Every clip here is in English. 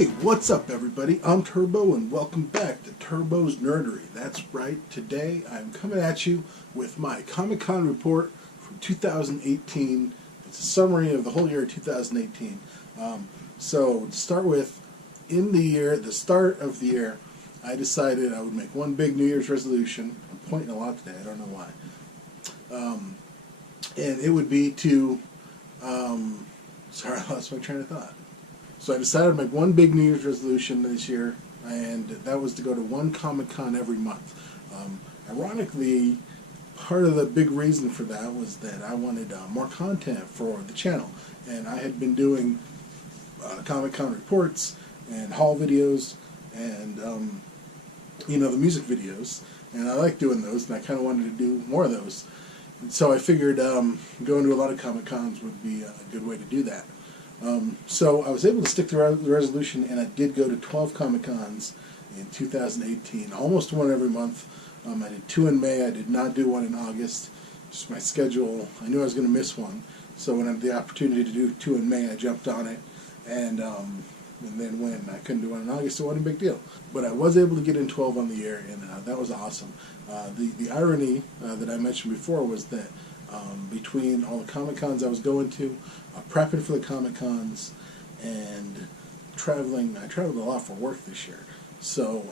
Hey, what's up everybody? I'm Turbo and welcome back to Turbo's Nerdery. That's right, today I'm coming at you with my Comic-Con report from 2018. It's a summary of the whole year of 2018. So to start with, in the year, the start of the year, I decided I would make one big New Year's resolution. I'm pointing a lot today, I don't know why. And it would be to, sorry, I lost my train of thought. So I decided to make one big New Year's resolution this year, and that was to go to one Comic-Con every month. Ironically, part of the big reason for that was that I wanted more content for the channel. And I had been doing Comic-Con reports and haul videos and, the music videos. And I like doing those, and I kind of wanted to do more of those. And so I figured going to a lot of Comic-Cons would be a good way to do that. So I was able to stick to the resolution, and I did go to 12 Comic-Cons in 2018, almost one every month. I did 2 in May, I did not do one in August. Just my schedule, I knew I was going to miss one. So when I had the opportunity to do 2 in May, I jumped on it. And then when I couldn't do one in August, it wasn't a big deal. But I was able to get in 12 on the year, and that was awesome. The irony that I mentioned before was that between all the Comic-Cons I was going to, prepping for the Comic-Cons, and traveling. I traveled a lot for work this year. So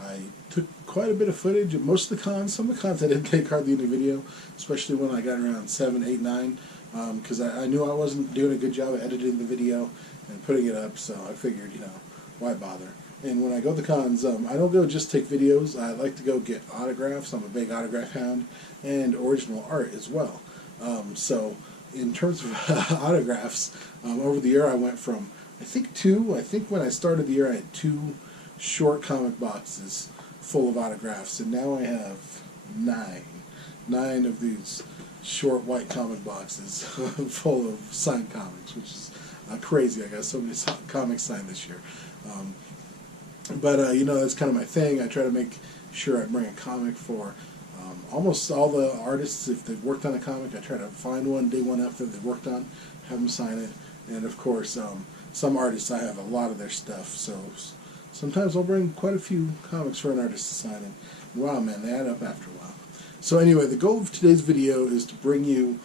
I took quite a bit of footage at most of the cons. Some of the cons I didn't take hardly any video, especially when I got around 7, 8, 9, because I knew I wasn't doing a good job of editing the video and putting it up, so I figured, why bother? And when I go to the cons, I don't go just take videos. I like to go get autographs. I'm a big autograph hound, and original art as well. So in terms of autographs, over the year I went from, I think when I started the year I had 2 short comic boxes full of autographs, and now I have 9 of these short white comic boxes full of signed comics, which is crazy. I got so many comics signed this year. But that's kind of my thing. I try to make sure I bring a comic for almost all the artists. If they've worked on a comic, I try to find one, dig one up that they've worked on, have them sign it. And of course, some artists, I have a lot of their stuff, so sometimes I'll bring quite a few comics for an artist to sign it. Wow, man, they add up after a while. So anyway, the goal of today's video is to bring you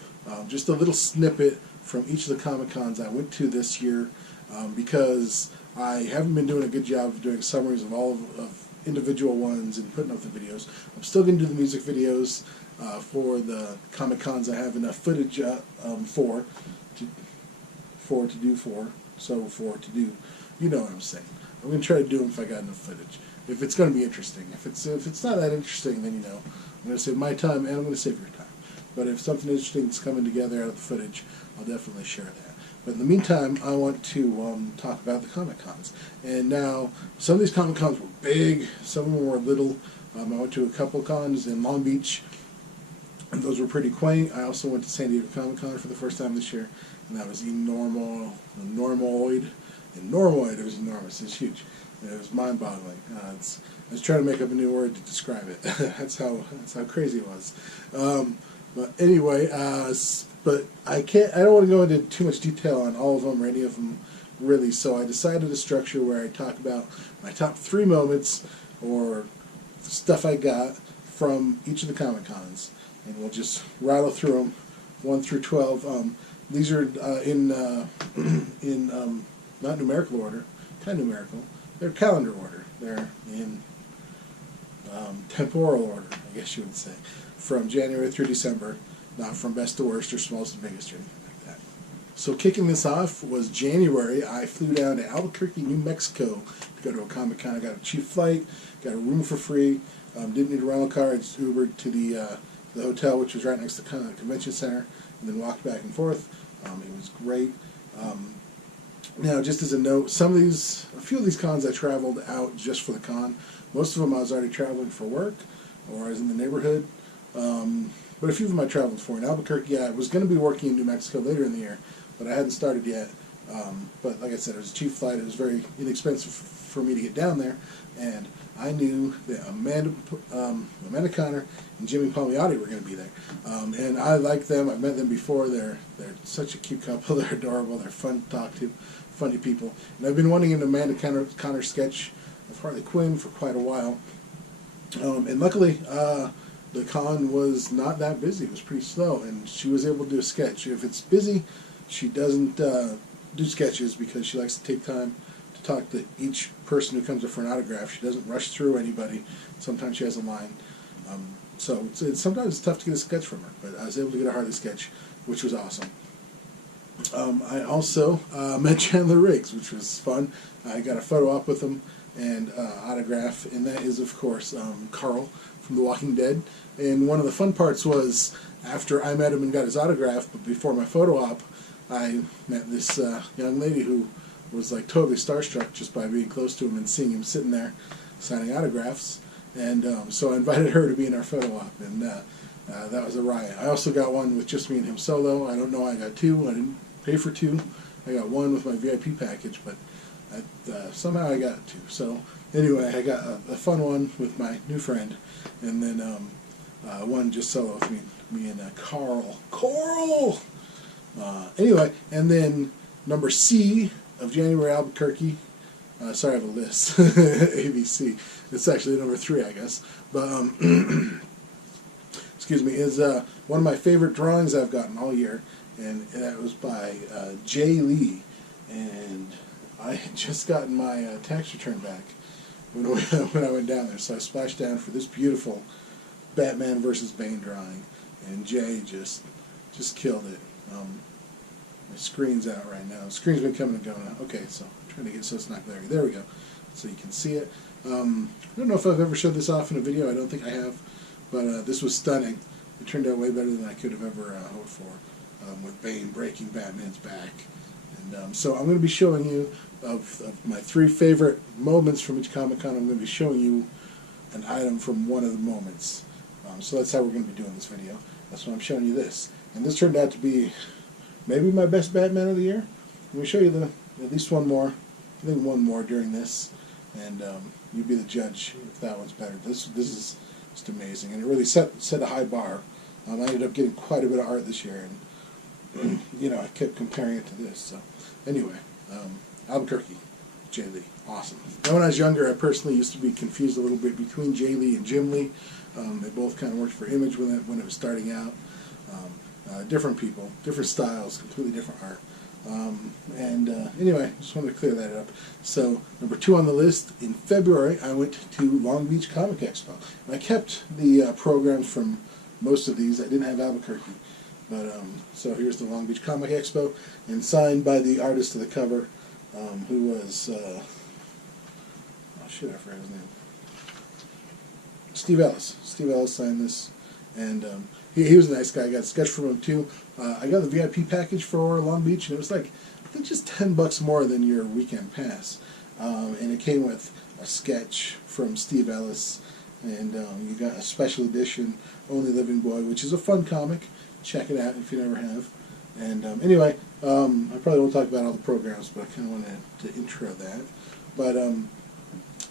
just a little snippet from each of the Comic-Cons I went to this year, because I haven't been doing a good job of doing summaries of all of individual ones and putting up the videos. I'm still going to do the music videos for the Comic-Cons I have enough footage for, you know what I'm saying. I'm going to try to do them if I got enough footage. If it's going to be interesting. If it's not that interesting, then I'm going to save my time and I'm going to save your time. But if something interesting is coming together out of the footage, I'll definitely share that. But in the meantime, I want to talk about the Comic-Cons. And now, some of these Comic-Cons were big, some of them were little. I went to a couple cons in Long Beach, and those were pretty quaint. I also went to San Diego Comic-Con for the first time this year, and that was enormoid. It was enormous. It was huge. It was mind-boggling. I was trying to make up a new word to describe it. that's how crazy it was. But anyway, but I don't want to go into too much detail on all of them or any of them really, so I decided a structure where I talk about my top 3 moments or stuff I got from each of the Comic-Cons, and we'll just rattle through them 1 through 12. These are in not numerical order, kind of numerical. They're calendar order. They're in temporal order, I guess you would say, from January through December, not from best to worst or smallest to biggest or anything like that. So kicking this off was January. I flew down to Albuquerque, New Mexico to go to a Comic-Con. I got a cheap flight, got a room for free, didn't need a rental car. I just Ubered to the hotel, which was right next to the convention center, and then walked back and forth. It was great. Now, just as a note, a few of these cons I traveled out just for the con. Most of them I was already traveling for work, or I was in the neighborhood. But a few of them I traveled for. In Albuquerque, I was going to be working in New Mexico later in the year, but I hadn't started yet. But like I said, it was a cheap flight. It was very inexpensive for me to get down there, and I knew that Amanda Connor and Jimmy Palmiotti were going to be there. And I like them. I've met them before. They're such a cute couple. They're adorable. They're fun to talk to. Funny people. And I've been wanting an Amanda Connor sketch of Harley Quinn for quite a while. And luckily, the con was not that busy. It was pretty slow, and she was able to do a sketch. If it's busy, she doesn't do sketches because she likes to take time to talk to each person who comes up for an autograph. She doesn't rush through anybody. Sometimes she has a line. So sometimes it's tough to get a sketch from her, but I was able to get a Harley sketch, which was awesome. I also met Chandler Riggs, which was fun. I got a photo op with him and autograph, and that is, of course, Carl from The Walking Dead. And one of the fun parts was after I met him and got his autograph, but before my photo op, I met this young lady who was like totally starstruck just by being close to him and seeing him sitting there signing autographs. And so I invited her to be in our photo op, and that was a riot. I also got one with just me and him solo. I don't know why I got two. I didn't pay for two. I got one with my VIP package, but somehow I got two. So anyway, I got a fun one with my new friend, and then one just solo with me and Carl. Coral! Anyway, and then number C of January, Albuquerque. Sorry, I have a list. ABC. It's actually number 3, I guess. But, excuse me, is one of my favorite drawings I've gotten all year. And that was by Jay Lee. And I had just gotten my tax return back when I went down there. So I splashed down for this beautiful Batman versus Bane drawing. And Jay just killed it. My screen's out right now. The screen's been coming and going out. Okay, so I'm trying to get so it's not glary. There we go. So you can see it. I don't know if I've ever showed this off in a video. I don't think I have. But this was stunning. It turned out way better than I could have ever hoped for. With Bane breaking Batman's back. And so I'm going to be showing you, of my 3 favorite moments from each Comic-Con, I'm going to be showing you an item from one of the moments. So that's how we're going to be doing this video. That's why I'm showing you this. And this turned out to be maybe my best Batman of the year. I'm going to show you at least one more. I think one more during this. And you be the judge if that one's better. This is just amazing. And it really set a high bar. I ended up getting quite a bit of art this year. And, you know, I kept comparing it to this. So, anyway, Albuquerque, Jay Lee. Awesome. Now, when I was younger, I personally used to be confused a little bit between Jay Lee and Jim Lee. They both kind of worked for Image when it was starting out. Different people, different styles, completely different art. Anyway, just wanted to clear that up. So, number 2 on the list, in February, I went to Long Beach Comic Expo. And I kept the programs from most of these. I didn't have Albuquerque. But, so here's the Long Beach Comic Expo, and signed by the artist of the cover, who was, oh shit, I forgot his name. Steve Ellis. Steve Ellis signed this, and he was a nice guy. I got a sketch from him too. I got the VIP package for Long Beach, and it was like, I think just $10 more than your weekend pass. And it came with a sketch from Steve Ellis, and you got a special edition, Only Living Boy, which is a fun comic. Check it out if you never have. And anyway, I probably won't talk about all the programs, but I kind of wanted to intro that. But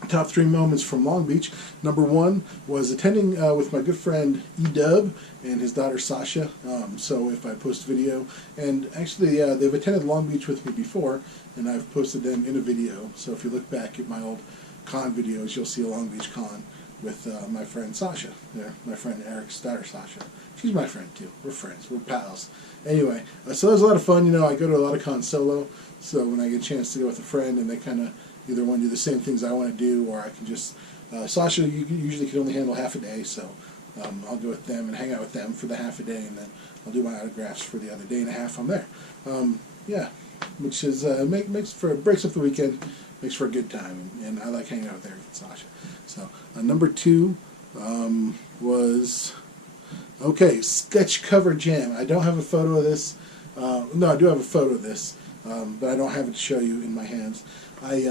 top 3 moments from Long Beach. Number 1 was attending with my good friend E-Dub and his daughter Sasha. So if I post video, and actually they've attended Long Beach with me before, and I've posted them in a video. So if you look back at my old con videos, you'll see a Long Beach con with my friend Sasha. There, my friend Eric's daughter Sasha. She's my friend too. We're friends. We're pals. Anyway, so that was a lot of fun. You know, I go to a lot of cons solo, so when I get a chance to go with a friend and they kind of either want to do the same things I want to do, or I can just, Sasha usually can only handle half a day, so I'll go with them and hang out with them for the half a day, and then I'll do my autographs for the other day and a half I'm there. Yeah, which is breaks up the weekend, makes for a good time, and I like hanging out there with Sasha. So number 2 was, okay, sketch cover jam. I don't have a photo of this. No, I do have a photo of this, but I don't have it to show you in my hands. I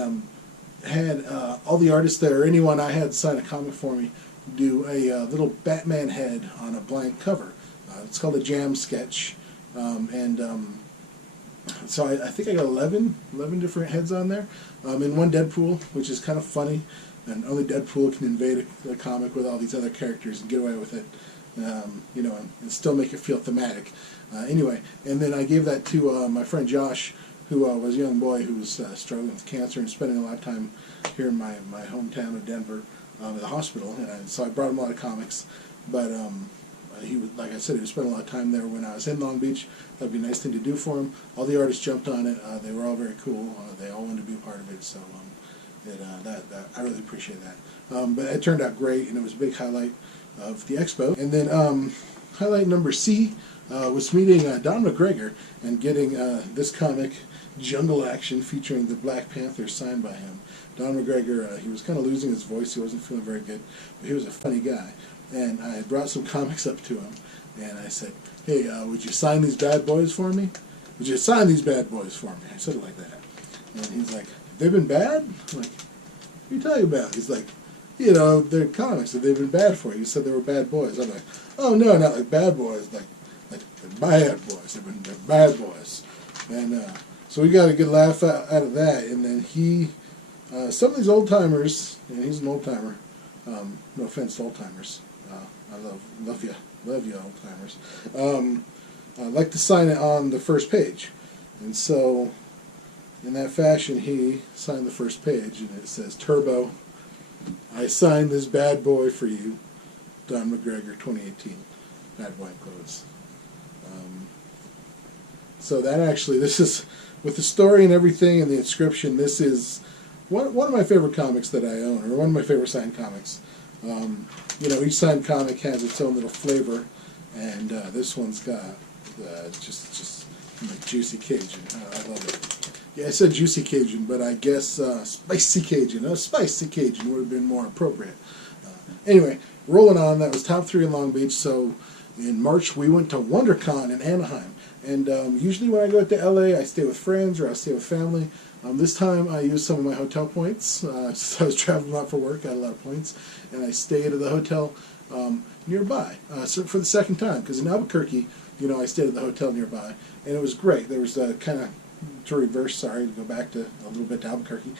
had all the artists there, or anyone I had sign a comic for me, do a little Batman head on a blank cover. It's called a jam sketch, so I think I got 11 different heads on there, and one Deadpool, which is kind of funny. and only Deadpool can invade a comic with all these other characters and get away with it, you know, and still make it feel thematic. Anyway, and then I gave that to my friend Josh, who was a young boy who was struggling with cancer and spending a lot of time here in my hometown of Denver at the hospital. And so I brought him a lot of comics, but he was, like I said, he was spending a lot of time there when I was in Long Beach. That'd be a nice thing to do for him. All the artists jumped on it. They were all very cool. They all wanted to be a part of it. So I really appreciate that. But it turned out great, and it was a big highlight of the expo. And then highlight number C was meeting Don McGregor and getting this comic, Jungle Action, featuring the Black Panther, signed by him. Don McGregor, he was kind of losing his voice. He wasn't feeling very good, but he was a funny guy. And I brought some comics up to him, and I said, hey, would you sign these bad boys for me? Would you sign these bad boys for me? I said it like that. And he's like, they've been bad? I'm like, what are you talking about? He's like, you know, they're comics, that they've been bad for you. You said they were bad boys. I'm like, oh, no, not like bad boys, like they're bad boys. They're bad boys. And so we got a good laugh out of that. And then he, some of these old-timers, and he's an old-timer, no offense to old-timers, I love you old-timers, like to sign it on the first page. And so, in that fashion, he signed the first page, and it says, Turbo, I signed this bad boy for you, Don McGregor, 2018. Bad boy quotes. So that actually, this is, with the story and everything and the inscription, this is one of my favorite comics that I own, or one of my favorite signed comics. You know, each signed comic has its own little flavor, and this one's got just juicy Cajun. I love it. Yeah, I said juicy Cajun, but I guess spicy Cajun. Spicy Cajun would have been more appropriate. Anyway, rolling on, that was top 3 in Long Beach. So in March, we went to WonderCon in Anaheim. And usually when I go to LA, I stay with friends or I stay with family. This time I used some of my hotel points. So I was traveling a lot for work, I had a lot of points. And I stayed at the hotel nearby so for the second time. Because in Albuquerque, you know, I stayed at the hotel nearby. And it was great. There was kind of, to go back to a little bit to Albuquerque.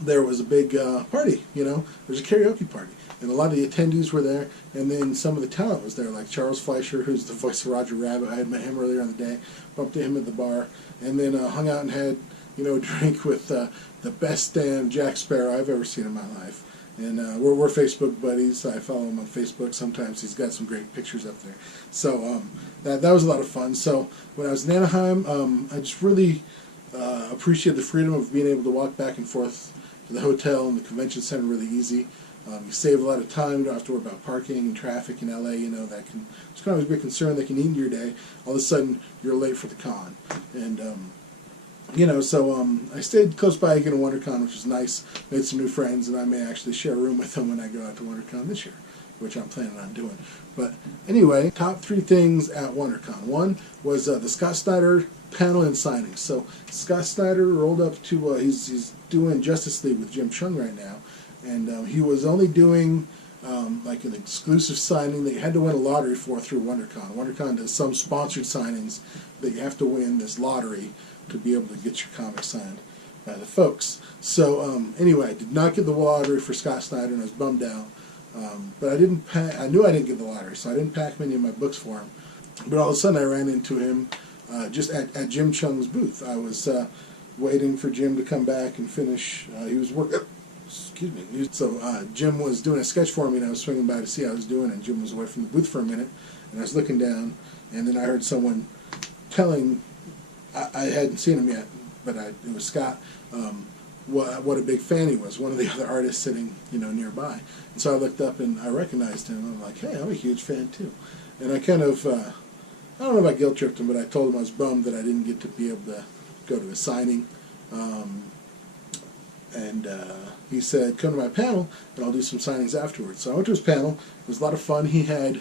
There was a big party, you know. There was a karaoke party. And a lot of the attendees were there, and then some of the talent was there, like Charles Fleischer, who's the voice of Roger Rabbit. I had met him earlier in the day, bumped into him at the bar, and then hung out and had, you know, a drink with the best damn Jack Sparrow I've ever seen in my life. And we're Facebook buddies. I follow him on Facebook. Sometimes he's got some great pictures up there. So that was a lot of fun. So when I was in Anaheim, I just really appreciated the freedom of being able to walk back and forth to the hotel and the convention center really easy. You save a lot of time. You don't have to worry about parking and traffic in LA. You know, that can, it's kind of a big concern that can eat into your day. All of a sudden, you're late for the con. And, you know, so I stayed close by again at WonderCon, which was nice. Made some new friends, and I may actually share a room with them when I go out to WonderCon this year, which I'm planning on doing. But anyway, top 3 things at WonderCon. One was the Scott Snyder panel and signing. So Scott Snyder rolled up to, he's doing Justice League with Jim Chung right now. And he was only doing like an exclusive signing that you had to win a lottery for through WonderCon. WonderCon does some sponsored signings that you have to win this lottery to be able to get your comic signed by the folks. So anyway, I did not get the lottery for Scott Snyder, and I was bummed out. But I didn't pack, I knew I didn't get the lottery, so I didn't pack many of my books for him. But all of a sudden I ran into him just at Jim Chung's booth. I was waiting for Jim to come back and finish. He was working. Excuse me. So Jim was doing a sketch for me, and I was swinging by to see how I was doing, and Jim was away from the booth for a minute, and I was looking down, and then I heard someone telling, I hadn't seen him yet, but it was Scott, what a big fan he was, one of the other artists sitting, you know, nearby. And so I looked up and I recognized him. I'm like, hey, I'm a huge fan too. And I kind of, I don't know if I guilt tripped him, but I told him I was bummed that I didn't get to be able to go to his signing. And he said, come to my panel, and I'll do some signings afterwards. So I went to his panel. It was a lot of fun. He had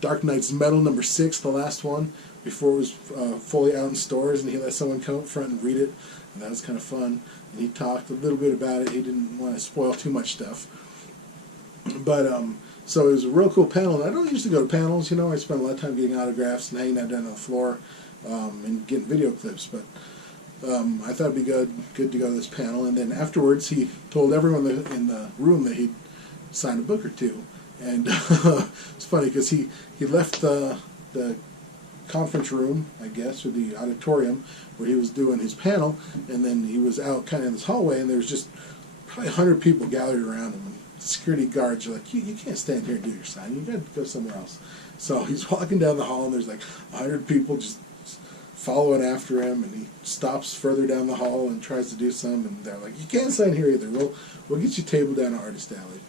Dark Knight's Metal #6, the last one, before it was fully out in stores, and he let someone come up front and read it, and that was kind of fun. And he talked a little bit about it. He didn't want to spoil too much stuff. But so it was a real cool panel, and I don't usually go to panels, you know. I spend a lot of time getting autographs and hanging out down on the floor and getting video clips, but I thought it'd be good to go to this panel, and then afterwards he told everyone in the room that he'd sign a book or two, and it's funny because he left the conference room, I guess, or the auditorium where he was doing his panel, and then he was out kind of in this hallway, and there was just probably 100 people gathered around him. And security guards are like, you can't stand here and do your sign. You got to go somewhere else. So he's walking down the hall, and there's like 100 people just following after him, and he stops further down the hall and tries to do some, and they're like, you can't sign here either. We'll get you a table down at Artist Alley.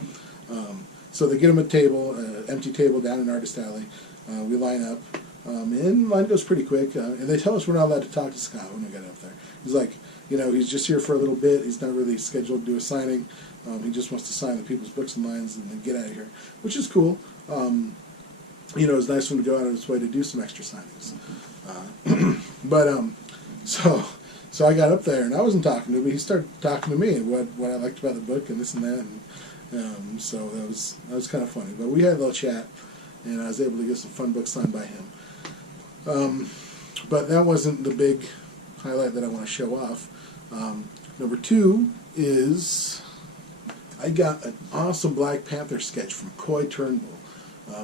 So they get him a table, empty table down in Artist Alley. We line up, and line goes pretty quick. And they tell us we're not allowed to talk to Scott when we get up there. He's like, he's just here for a little bit. He's not really scheduled to do a signing. He just wants to sign the people's books and lines and then get out of here, which is cool. It's nice for him to go out of his way to do some extra signings. So I got up there, and I wasn't talking to him, but he started talking to me and what I liked about the book and this and that, and so that was kind of funny. But we had a little chat, and I was able to get some fun books signed by him. But that wasn't the big highlight that I want to show off. Number 2 is I got an awesome Black Panther sketch from Coy Turnbull.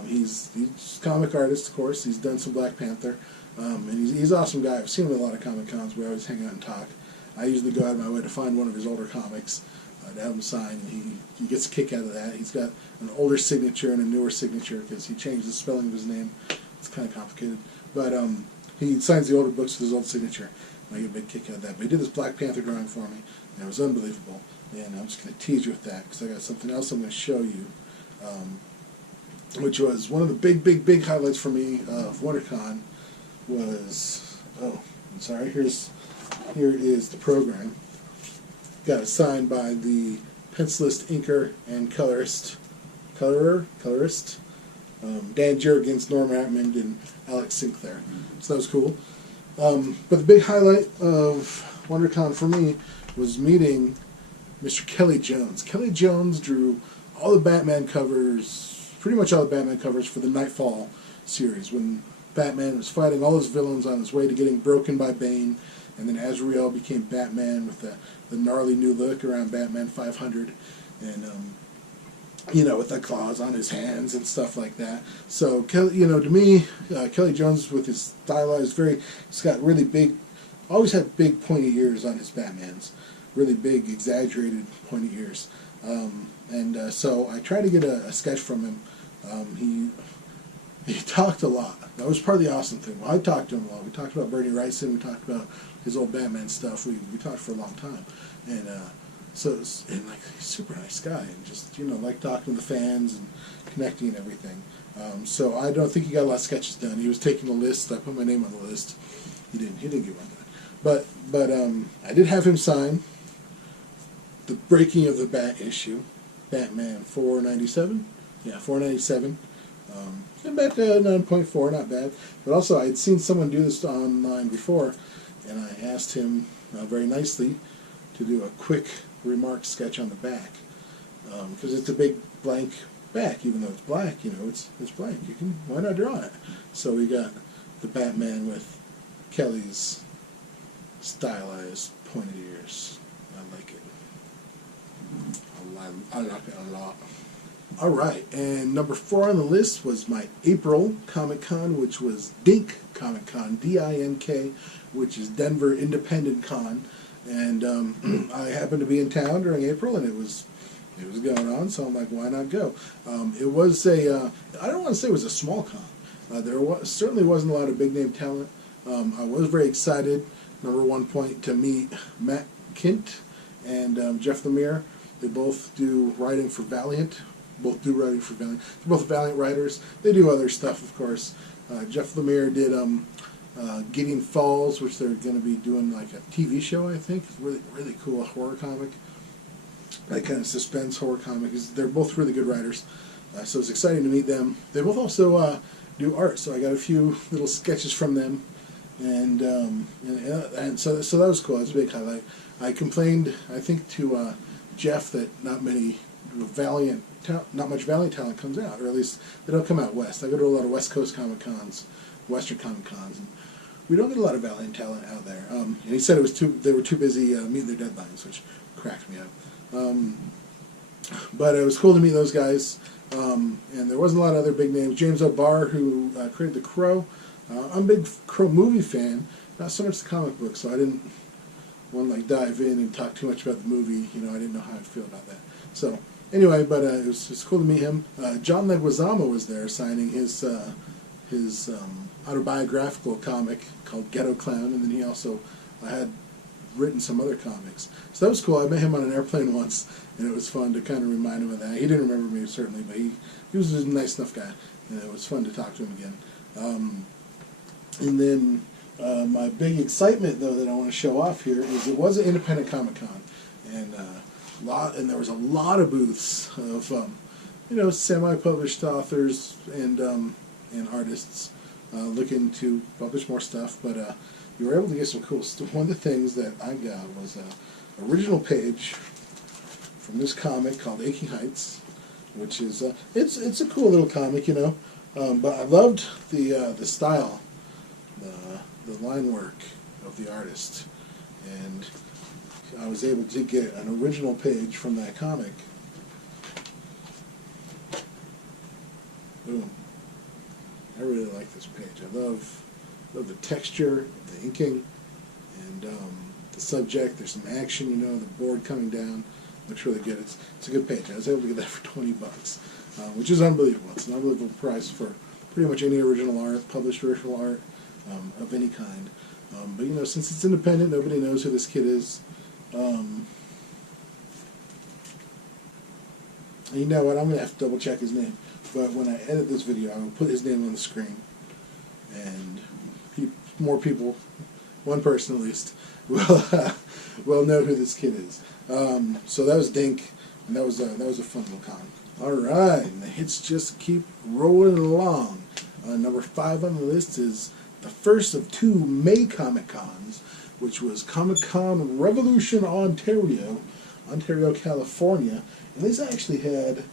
He's a comic artist, of course. He's done some Black Panther. And he's an awesome guy. I've seen him at a lot of Comic Cons. We always hang out and talk. I usually go out of my way to find one of his older comics to have him sign, and he gets a kick out of that. He's got an older signature and a newer signature because he changed the spelling of his name. It's kind of complicated. But he signs the older books with his old signature, and I get a big kick out of that. But he did this Black Panther drawing for me, and it was unbelievable. And I'm just going to tease you with that because I got something else I'm going to show you, which was one of the big highlights for me of WonderCon. Was here is the program. Got it signed by the pencilist, inker, and colorist Dan Jurgens, Norm Atmund, and Alex Sinclair. So that was cool. But the big highlight of WonderCon for me was meeting Mr. Kelly Jones. Kelly Jones drew all the Batman covers, pretty much all the Batman covers for the Nightfall series, when Batman was fighting all his villains on his way to getting broken by Bane, and then Azrael became Batman with the gnarly new look around Batman 500, and with the claws on his hands and stuff like that. So to me, Kelly Jones with his stylized, he's got really big, always had big pointy ears on his Batmans, really big exaggerated pointy ears, so I tried to get a sketch from him. He talked a lot. That was part of the awesome thing. Well, I talked to him a lot. We talked about Bernie Wrightson. We talked about his old Batman stuff. We talked for a long time. And he's a super nice guy. And just, like talking to the fans and connecting and everything. So I don't think he got a lot of sketches done. He was taking a list. I put my name on the list. He didn't get one done. But I did have him sign the breaking of the Bat issue. Batman 497. Yeah, 497. Back to 9.4, not bad. But also, I had seen someone do this online before, and I asked him very nicely to do a quick remark sketch on the back, because it's a big blank back, even though it's black. It's blank. Why not draw it? So we got the Batman with Kelly's stylized pointed ears. I like it. I like it a lot. Alright, and number 4 on the list was my April Comic-Con, which was Dink Comic-Con, D-I-N-K, which is Denver Independent Con. And I happened to be in town during April, and it was going on, so I'm like, why not go? It was I don't want to say it was a small con. There certainly wasn't a lot of big-name talent. I was very excited, number 1 point, to meet Matt Kint and Jeff Lemire. They both do writing for Valiant. They're both Valiant writers. They do other stuff, of course. Jeff Lemire did Gideon Falls, which they're going to be doing like a TV show, I think. It's really, really cool horror comic. That kind of suspense horror comic. They're both really good writers. So it's exciting to meet them. They both also do art, so I got a few little sketches from them. And so that was cool. That was a big highlight. I complained, I think, to Jeff that not much Valiant talent comes out, or at least they don't come out west. I go to a lot of West Coast Comic Cons, Western Comic Cons, and we don't get a lot of Valiant talent out there. And he said they were too busy meeting their deadlines, which cracked me up. But it was cool to meet those guys. And there wasn't a lot of other big names. James O'Barr, who created The Crow. I'm a big Crow movie fan, not so much the comic book, so I didn't want to dive in and talk too much about the movie. I didn't know how I'd feel about that. So anyway, but it was cool to meet him. John Leguizamo was there signing his autobiographical comic called Ghetto Clown, and then he also had written some other comics. So that was cool. I met him on an airplane once, and it was fun to kind of remind him of that. He didn't remember me, certainly, but he was a nice enough guy, and it was fun to talk to him again. And then my big excitement, though, that I want to show off here is it was an independent Comic-Con, and there was a lot of booths of semi-published authors and artists looking to publish more stuff, but you were able to get some cool stuff. One of the things that I got was an original page from this comic called Aching Heights, which is it's a cool little comic, but I loved the style, the line work of the artist, and I was able to get an original page from that comic. Boom. I really like this page. I love the texture, the inking, and the subject. There's some action, the board coming down. Looks really good. It's a good page. I was able to get that for $20, which is unbelievable. It's an unbelievable price for pretty much any original art, published original art of any kind. But since it's independent, nobody knows who this kid is. And you know what? I'm going to have to double check his name. But when I edit this video, I will put his name on the screen, and more people, one person at least, will know who this kid is. So that was Dink, and that was a fun little con. All right, and the hits just keep rolling along. Number 5 on the list is the first of 2 May Comic Cons, which was Comic Con Revolution Ontario, California, and this actually had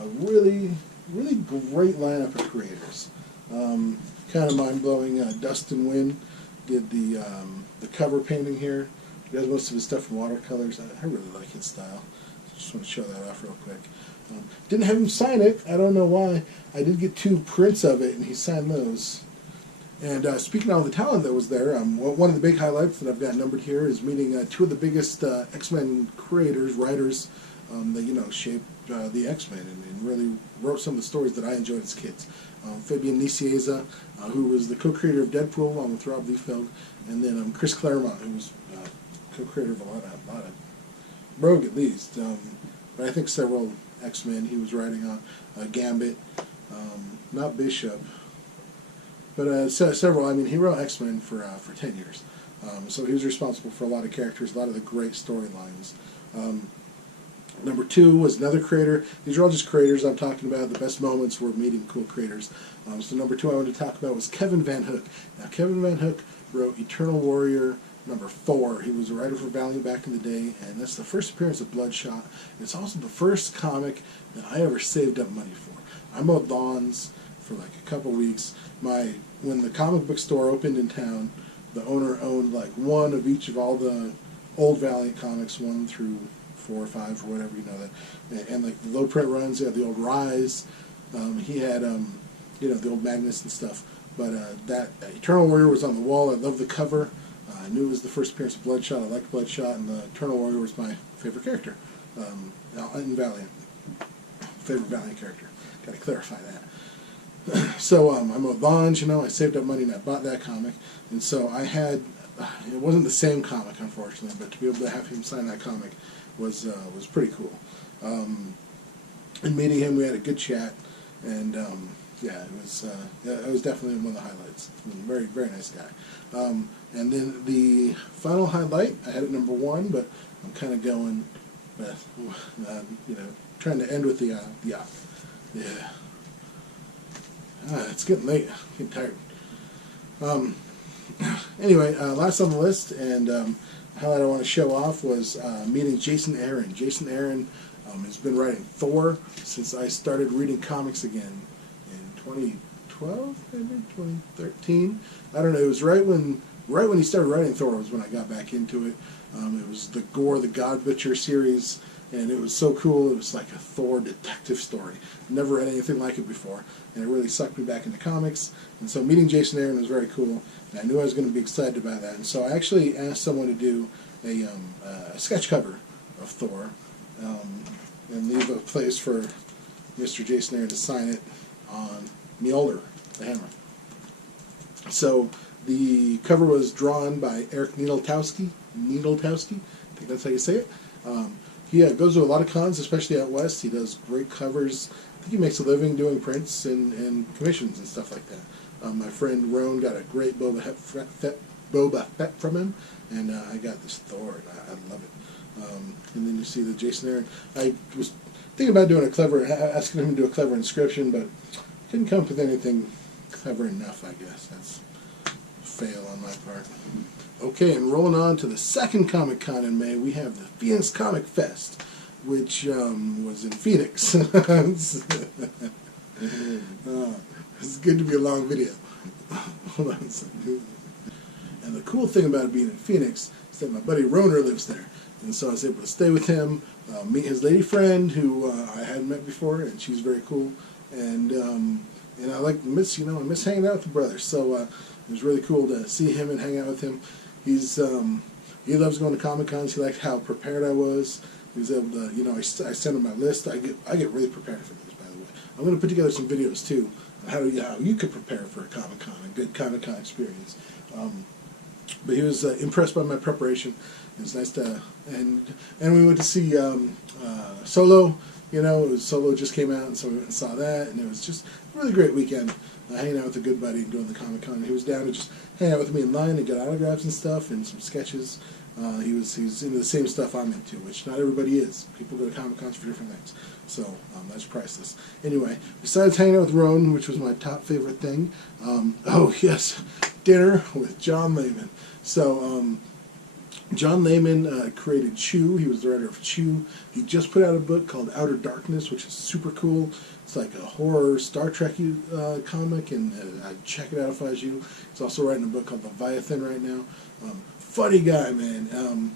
a really great lineup of creators. Kind of mind-blowing. Dustin Wynn did the cover painting here. He does most of his stuff in watercolors. I really like his style. Just want to show that off real quick. Didn't have him sign it. I don't know why. I did get 2 prints of it, and he signed those. And speaking of all the talent that was there, one of the big highlights that I've got numbered here is meeting 2 of the biggest X-Men creators, writers, that shaped the X-Men and really wrote some of the stories that I enjoyed as kids. Fabian Nicieza, who was the co-creator of Deadpool along with Rob Liefeld, and then Chris Claremont, who was co-creator of a lot of Rogue at least, but I think several X-Men he was writing on, Gambit, not Bishop, but several. I mean, he wrote X-Men for 10 years, so he was responsible for a lot of characters, a lot of the great storylines. Number 2 was another creator. These are all just creators I'm talking about. The best moments were meeting cool creators. So number 2 I wanted to talk about was Kevin Van Hook. Now, Kevin Van Hook wrote Eternal Warrior number 4. He was a writer for Valiant back in the day, and that's the first appearance of Bloodshot. It's also the first comic that I ever saved up money for. I mowed lawns for like a couple weeks. When the comic book store opened in town, the owner owned like one of each of all the old Valiant comics, 1 through 4 or 5 or whatever, and like the low print runs. He had the old Rise. He had the old Magnus and stuff. But that Eternal Warrior was on the wall. I loved the cover. I knew it was the first appearance of Bloodshot. I liked Bloodshot, and the Eternal Warrior was my favorite character in Valiant. Favorite Valiant character. Got to clarify that. So I mowed lawns. I saved up money and I bought that comic, and so I had. It wasn't the same comic, unfortunately, but to be able to have him sign that comic was pretty cool. And meeting him, we had a good chat, and it was definitely one of the highlights. Very, very nice guy. And then the final highlight, I had it number 1, but I'm kind of going with, trying to end with the it's getting late. I'm getting tired. Anyway, last on the list, and the highlight I want to show off was meeting Jason Aaron. Jason Aaron has been writing Thor since I started reading comics again in 2012, maybe 2013. I don't know. It was right when he started writing Thor was when I got back into it. It was the Gore the God Butcher series, and it was so cool. It was like a Thor detective story. Never read anything like it before, and it really sucked me back into comics. And so meeting Jason Aaron was very cool, and I knew I was going to be excited about that. And so I actually asked someone to do a sketch cover of Thor, and leave a place for Mr. Jason Aaron to sign it on Mjolnir, the hammer. So the cover was drawn by Eric Niedeltowski. I think that's how you say it. He goes to a lot of cons, especially out west. He does great covers. I think he makes a living doing prints and commissions and stuff like that. My friend Roan got a great Boba Fett from him, and I got this Thor, and I love it. And then you see the Jason Aaron. I was thinking about doing asking him to do a clever inscription, but couldn't come up with anything clever enough, I guess. That's a fail on my part. Okay, and rolling on to the second Comic-Con in May, we have the Phoenix Comic Fest, which was in Phoenix. It's good to be a long video. Hold on a second. And the cool thing about it being in Phoenix is that my buddy Roner lives there. And so I was able to stay with him, meet his lady friend who I hadn't met before, and she's very cool. And I miss hanging out with the brothers. So it was really cool to see him and hang out with him. He loves going to Comic Cons. He liked how prepared I was. He was able to, I sent him my list. I get really prepared for these, by the way. I'm going to put together some videos too, how you could prepare for a Comic Con, a good Comic Con experience. But he was impressed by my preparation. It was nice to, and we went to see Solo. Solo just came out, and so we went and saw that, and it was just a really great weekend. Hanging out with a good buddy and doing the Comic Con. He was down to just hang out with me in line and get autographs and stuff and some sketches. He was into the same stuff I'm into, which not everybody is. People go to Comic Cons for different things, so that's priceless. Anyway, besides hanging out with Roan, which was my top favorite thing, oh yes, dinner with John Layman. So John Layman created Chew. He was the writer of Chew. He just put out a book called Outer Darkness, which is super cool. It's like a horror Star Trek comic, and I'd check it out if I was you. He's also writing a book called Leviathan right now. Funny guy, man.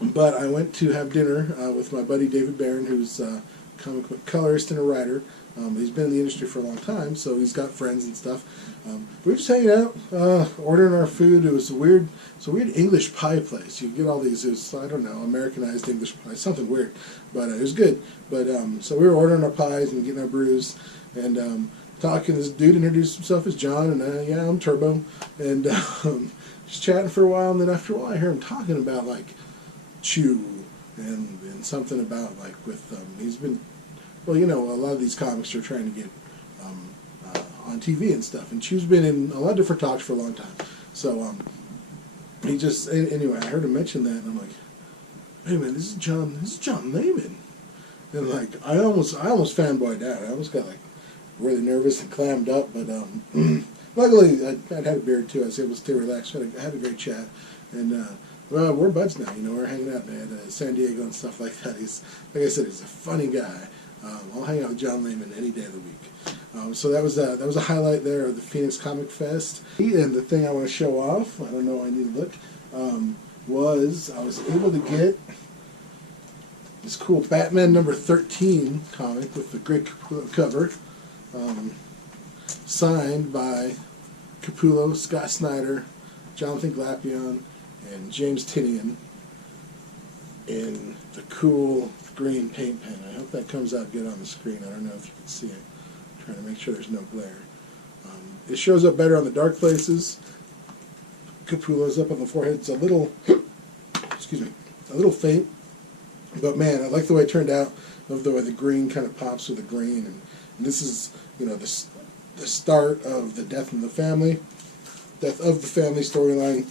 But I went to have dinner with my buddy David Barron, who's a comic book colorist and a writer. He's been in the industry for a long time, so he's got friends and stuff. We were just hanging out, ordering our food. It's a weird English pie place. You get all these, Americanized English pie, something weird, but it was good. But so we were ordering our pies and getting our brews, and talking. This dude introduced himself as John, and I'm Turbo, and just chatting for a while. And then after a while, I hear him talking about like Chew and something about like with he's been. Well, a lot of these comics are trying to get on TV and stuff, and Chew's been in a lot of different talks for a long time. So anyway, I heard him mention that, and I'm like, hey man, this is John Layman, and like I almost fanboyed out. I almost got like really nervous and clammed up, but luckily I'd had a beard too. I was able to stay relaxed. I had a great chat, and well, we're buds now. We're hanging out at San Diego and stuff like that. He's, like I said, he's a funny guy. I'll hang out with John Layman any day of the week. So that was a highlight there of the Phoenix Comic Fest. And the thing I want to show off, I don't know, I need to look, was I was able to get this cool Batman number 13 comic with the great cover, signed by Capullo, Scott Snyder, Jonathan Glapion, and James Tinian in the cool green paint pen. I hope that comes out good on the screen. I don't know if you can see it. I'm trying to make sure there's no glare. It shows up better on the dark places. Capullo's up on the forehead. It's a little, a little faint. But man, I like the way it turned out. I love the way the green kind of pops with the green. And this is, the start of the Death of the Family storyline,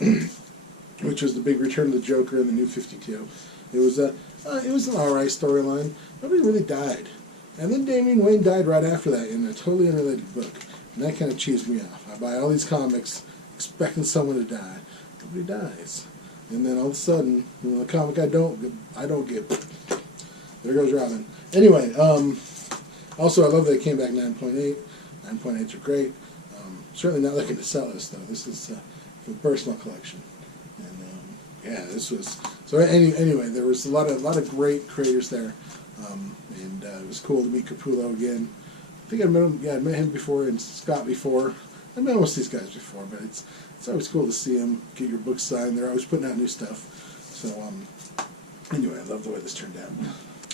which was the big return of the Joker in the New 52. It was an alright storyline. Nobody really died. And then Damian Wayne died right after that in a totally unrelated book. And that kind of cheesed me off. I buy all these comics expecting someone to die. Nobody dies. And then all of a sudden, the comic I don't get, there goes Robin. Anyway, also I love that it came back 9.8. 9.8s are great. Certainly not looking to sell this though. This is for the personal collection. And yeah, this was so. Anyway, there was a lot of great creators there, and it was cool to meet Capullo again. I think I met him. Yeah, I met him before and Scott before. I met most of these guys before, but it's always cool to see them get your books signed. They're always putting out new stuff. So anyway, I love the way this turned out.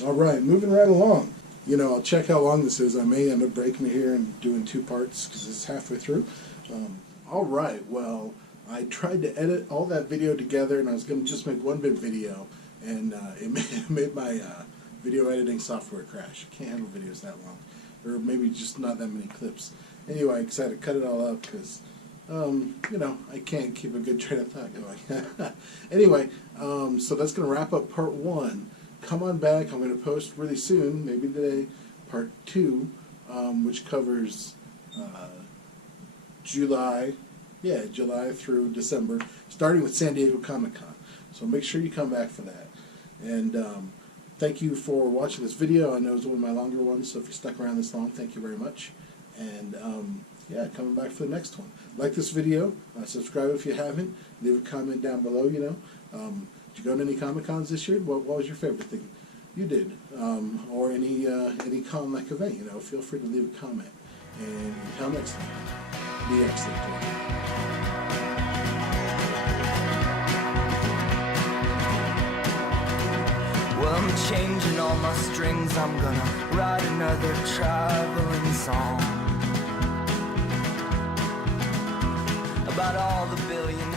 All right, moving right along. You know, I'll check how long this is. I may end up breaking it here and doing 2 parts because it's halfway through. All right, well, I tried to edit all that video together, and I was going to just make one big video, and it made my video editing software crash. I can't handle videos that long, or maybe just not that many clips. Anyway, I decided to cut it all up because, you know, I can't keep a good train of thought going. Anyway, so that's going to wrap up part 1. Come on back. I'm going to post really soon, maybe today, part 2, which covers July through December, starting with San Diego Comic-Con. So make sure you come back for that. And thank you for watching this video. I know it's one of my longer ones, so if you stuck around this long, thank you very much. And yeah, coming back for the next one. Like this video, subscribe if you haven't, leave a comment down below, you know. Did you go to any Comic-Cons this year? What was your favorite thing you did? Or any con-like event, you know, feel free to leave a comment. And until next time, be excellent. Well, I'm changing all my strings. I'm gonna write another traveling song about all the billion